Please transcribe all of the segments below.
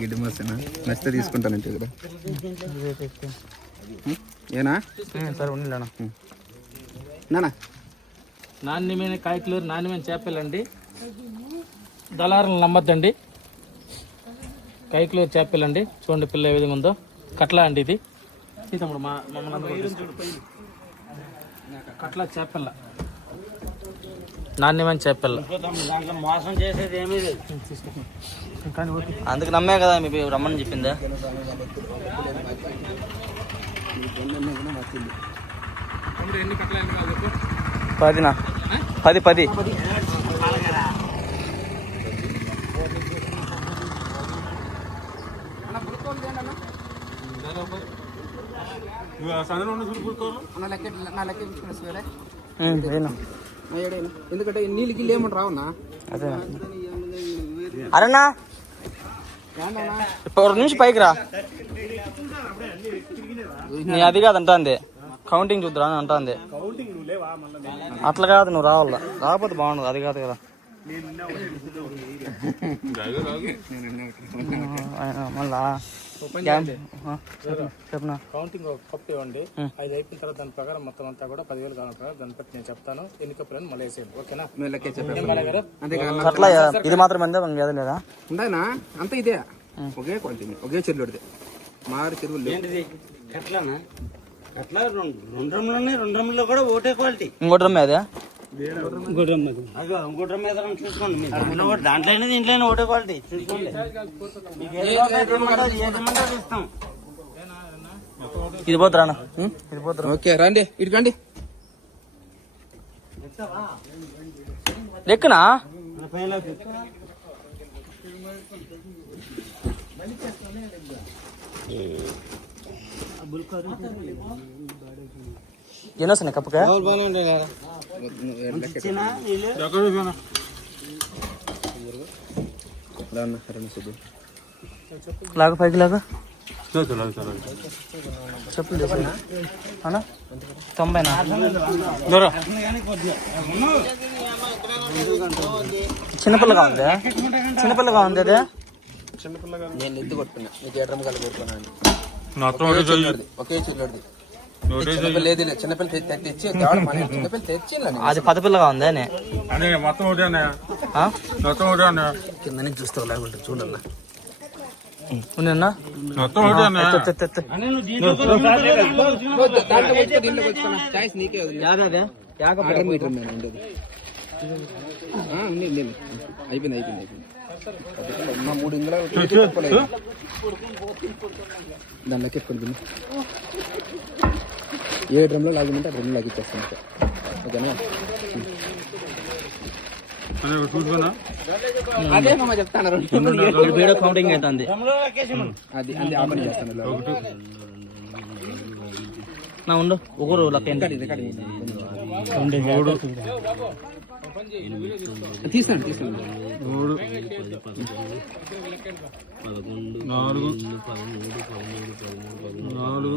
గిడ్డి మోసేనా నచ్చితే తీసుకుంటానంటే ఇక్కడ ఏనా సరే ఉండిలేనా నానా నాణ్యమైన కాయకులు నాణ్యమైన చేపలండి. దళారులు నమ్మద్దండి. కాయకులు చేపలండి. చూడండి పిల్ల ఏ విధంగా ఉందో. కట్లా అండి ఇది తమ్ముడు మమ్మల్ని కట్లా చేపల్ల నాణ్యమైన చేపల్ల. మోసం చేసేది ఏమీ లేదు. అందుకు నమ్మే కదా మీకు రమ్మని చెప్పిందా. ఎన్ని కట్ల 10 10 ఎందుకంటే నీళ్ళు గిల్లు ఏమని రావన్నా. అరేనా ఇప్పుడు 2 నిమిషం పైకి రా. నీ అది కాదు అంటుంది, కౌంటింగ్ చూద్దురా అని అంటుంది. అట్లా కాదు, నువ్వు రావాల. రాకపోతే బాగుండదు. అది కాదు కదా మళ్ళా. చెప్పనా కౌంటింగ్ ఒక కప్పు ఇవ్వండి. 5 అయిపోయిన తర్వాత దాని ప్రకారం మొత్తం అంతా కూడా 10,000 కాలం ప్రకారం దాన్ని బట్టి నేను చెప్తాను. ఎన్ని కప్పులని మళ్ళీ వేసేయండి. ఓకేనా? అట్లా ఇది మాత్రం అందే మనం లేదా ఉండనా అంత ఇదే ఒకే క్వాలిటీ ఒకే చెరువుడిది. మారు చెరువులు అట్లా 2 డ్రమ్లోనే 2 డ్రమ్లో కూడా ఒకటే క్వాలిటీ. ఇంకోటి రమ్మే అదే ఇంకో డ్రమ్ మీద చూసుకోండి. దాంట్లో దీంట్లో ఒకటే క్వాలిటీ చూసుకోండి. ఇస్తాం. ఇది పోతురానా ఇది పోతురా. ఓకే రండి ఇటు రండి. ఎక్కునా ఎన్ని వస్తున్నాయి కప్పుగా? లాగా పైకి లాగా చెప్పులు అన్నా 90నా చిన్నపిల్లగా ఉంది. చిన్నపిల్లగా ఉంది అదే. నేను ఎద్దు కొట్టుకున్నా. నీకు ఏ డ్రమ్ కలిపి కొట్టుకున్నాను. ఒకే చిల్లడిది. చిన్నపిల్ల తెచ్చి చిన్నపిల్ల తెచ్చి అది 10 పిల్లగా ఉంది. కింద నుంచి చూస్తావు లేకుంటే చూడన్నా. అయిపోయింది 3 ఇంగుళాలు దానిలోకి ఎత్తుకుంటుంది. ఏ డ్రమ్లో లాగిందంటే ఆ డ్రమ్లో లాగిచ్చేస్తాను. ఓకేనా? అదే మమ్మ చెప్తాను. కౌంటింగ్ ఏంటంది అది అది ఆ పని చేస్తాను. నా ఉండు ఒకరు లెక్క తీసాను 3 4 4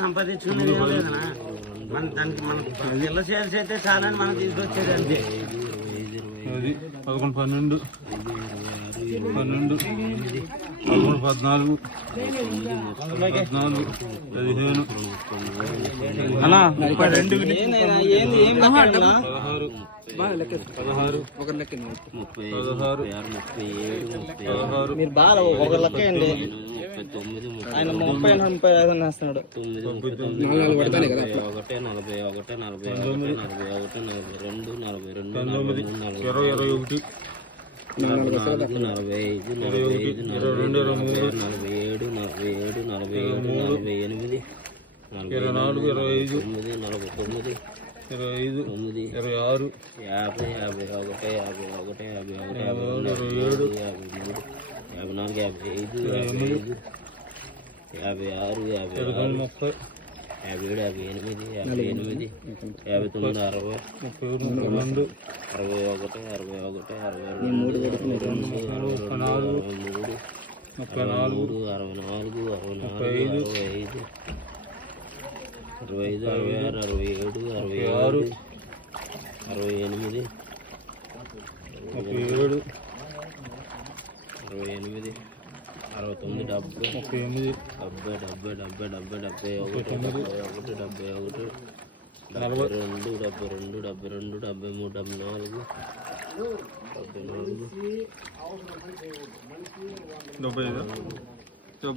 సంపాదించుకునేది మన దానికి మన పిల్ల సేల్స్ అయితే చాలని మనం తీసుకొచ్చేది అంతే. 11 12 12 14 15 అన్నా 32 మీరు బాగా ఒక లెక్క అండి. ఆయన 30 35 వేస్తున్నాడు. 56 57, 58, 58, 59, 60, 32, 61, 62,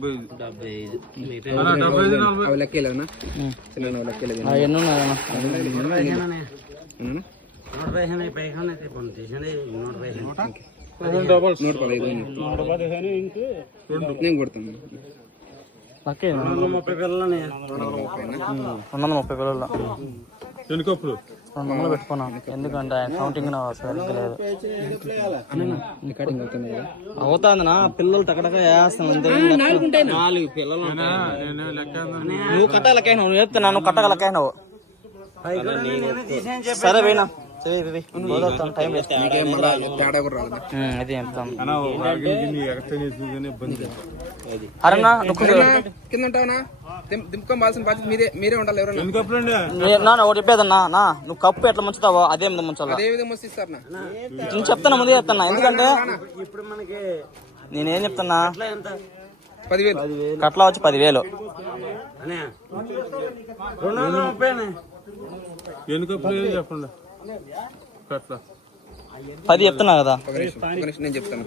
64, అవి లెక్కలేదన్నా చిన్న లెక్కలేదు ఎన్ని ఉన్నాయన్నా? నేను కొడతాను 30 పిల్లలని 230 పిల్లలు ఎన్ని కప్పులు 200 పెట్టుకున్నాం. ఎందుకంటే ఆయన కౌంటింగ్ సరిగ్గా లేదు. రికార్డింగ్ అవుతుంది కదా అవుతాందినా పిల్లలు టకటక వేస్తాను. 4 పిల్లలు నువ్వు కట్టగా లెక్కైనావు. నువ్వు చెప్తున్నా నువ్వు కట్టగా లెక్కైనావు. సరే పోయినా టైం వేస్ట్. నీకేం మళ్ళా తేడా కూడా రాదు. అది చెప్తాం. అది అరేనా కింద ఉంటావునా దింపుకోవాల్సిన బాధ్యత మీరే ఉండాలి. ఎవరన్నా ఒకటి చెప్పేదన్నా నువ్వు కప్పు ఎట్లా ముంచుతావో అదే మీద ముంచాలి. అదే విధంగా మోసిస్తారు నేను చెప్తాను ముందే చెప్తాను. ఎందుకంటే ఇప్పుడు మనకి నేనేం చెప్తున్నా 10,000 కట్లా వచ్చి 10,000 230 ఎన్ని కప్పులు చెప్పండి అట్లా 10 చెప్తున్నా కదా. ఒక నిమిషం నేను చెప్తాను.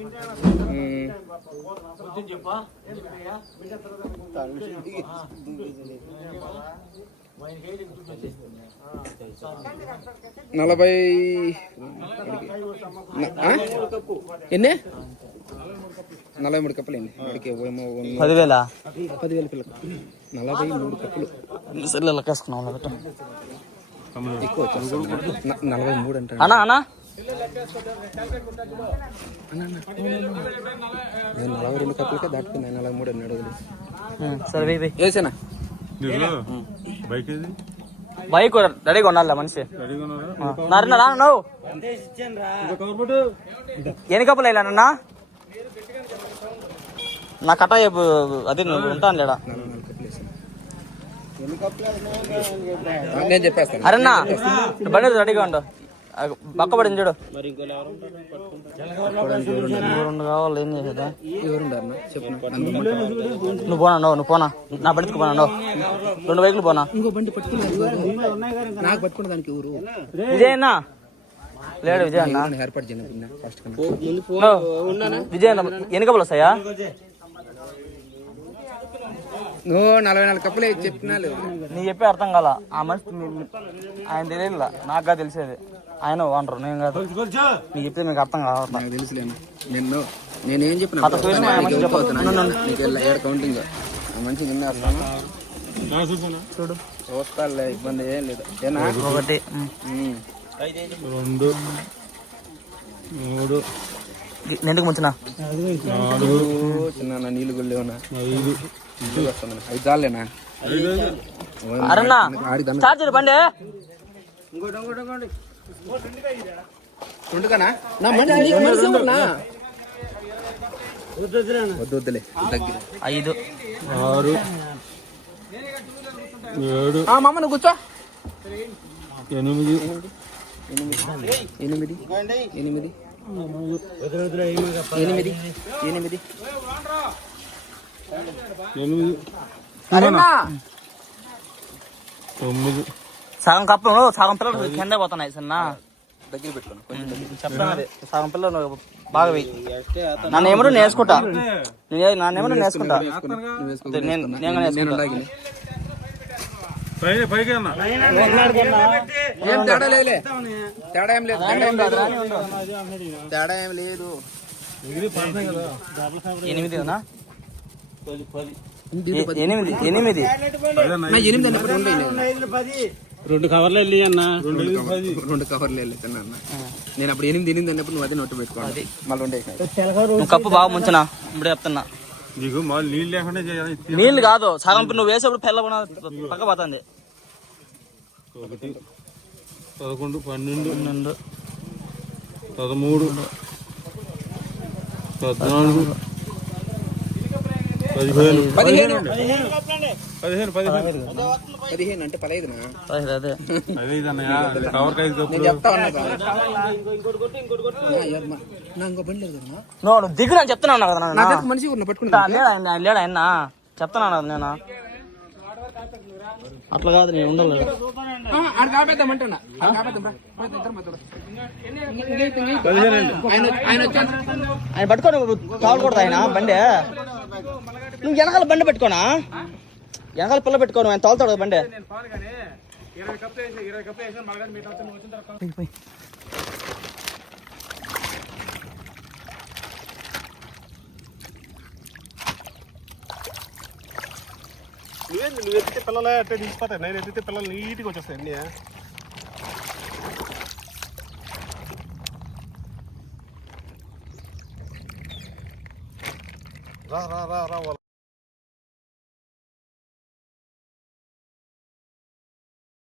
40 ఎన్ని 43 కప్పులు ఎన్ని 10,000 10,000 పిల్లలు 43 కప్పులు సర్లే లెక్కేసుకున్నాం. ఎక్కువ వచ్చేస్తుంది. 43 అంటారు. అన్నా నేను 42 కప్పులకే దాటుకున్నా. 43 అన్నాడు. సరే వేసేనా బైక్ ఏది బైక్ రెడీగా ఉండాలి మనిషి. రెడీగా నువ్వు ఎన్ని కప్పులు వెళ్ళానన్నా నా కట్ట అదే నువ్వు ఉంటాను లేడా. 44 కప్పులు వేసాను. నేను చెప్పేస్తాను. అరేనా బండి రెడీగా ఉండు. పక్క పడింది చూడు. మరి ఇంకో ఎవరు 2 కావాలి. ఏం చేసేదా ఎవరుండారు చెప్పు. నువ్వు పోనా నా బండికి పోనా 2 బైకులు పోనా. ఇంకో బండి పట్టుకుని నాకు పట్టుకున్న దానికి ఊరు విజయన్నా లేడు. విజయ్ అన్న ఏర్పాటు చేయను ఫస్ట్ విజయ్ అన్న ఎన్ని కప్పులు వస్తాయా? నువ్వు 44 కప్పులే చెప్పినా లేదు. నీ చెప్పే అర్థం కాల. ఆ మనిషి ఆయన తెలియదు. నాకుగా తెలిసేది ఆయన ఓనరు నేను కాదు. నీకు చెప్తే మీకు అర్థం కావాలి. నాకు తెలుసులేను. నేనేం చెప్పిన కౌంటింగ్ మంచి తిన్నాను చూడు. చూస్తాలే ఇబ్బంది ఏం లేదు. ఒకటి 2 3 ఎందుకు ముంచిన చిన్న నీళ్ళు గుళ్ళేమన్నా 5 చాలేనా? అరన్నా చార్జర్ బండి ఉండుకనా నా వద్దులే దగ్గర 5 6 7 మామ నువ్వు కూర్చో. 8 9 సగం కప్పులు సగం పిల్లలు కింద పోతున్నాయి. సన్న దగ్గర పెట్టుకోను చెప్తాను. అది సగం పిల్లలు బాగా వెయ్యి. నన్ను ఏమో నేర్చుకుంటా. నన్నేమో నేర్చుకుంటా. తేడా లేదులే. తేడా ఏం లేదు. తేడా ఏం లేదు. 8 2 కవర్లు వెళ్ళి అన్న 2 కవర్లు వెళ్ళిన నేను అప్పుడు 8 అన్నప్పుడు నువ్వు అదే నోటు పెట్టుకోవాలి. మళ్ళీ 2 నువ్వు కప్పు బాగా ముంచునా ఇప్పుడే చెప్తున్నా. నీకు మళ్ళీ నీళ్ళు లేకుండా చేయాలి. నీళ్ళు కాదు సగం నువ్వు వేసేప్పుడు పెళ్ళ పక్క పోతుంది. 1 11 12 13 14 15 అంటే 15 అదే అదే అన్నయ్య కవర్ కైదు నేను చెప్తా ఉన్నా ఇంకో బండి లేదు నువ్వు దిగులు అని చెప్తున్నావు కదా మనిషి పట్టుకుంటా లేడా ఆయన చెప్తున్నాను కదా నేను. అట్లా కాదు నేను ఉండాలి. కాపేద్దామంటున్నా ఆయన పట్టుకోను కావకూడదు ఆయన బండి. నువ్వు వెనకాల బండి పెట్టుకోనా, వెనకాల పిల్ల పెట్టుకోను. ఆయన తోలుతాడు కదా బండి. నువ్వు ఎత్తితే పిల్లలే అంటే తీసిపోతాయి. నేను ఎత్తితే పిల్లలు నీట్గా వచ్చేస్తాయి అన్నీ. రా రా రా రా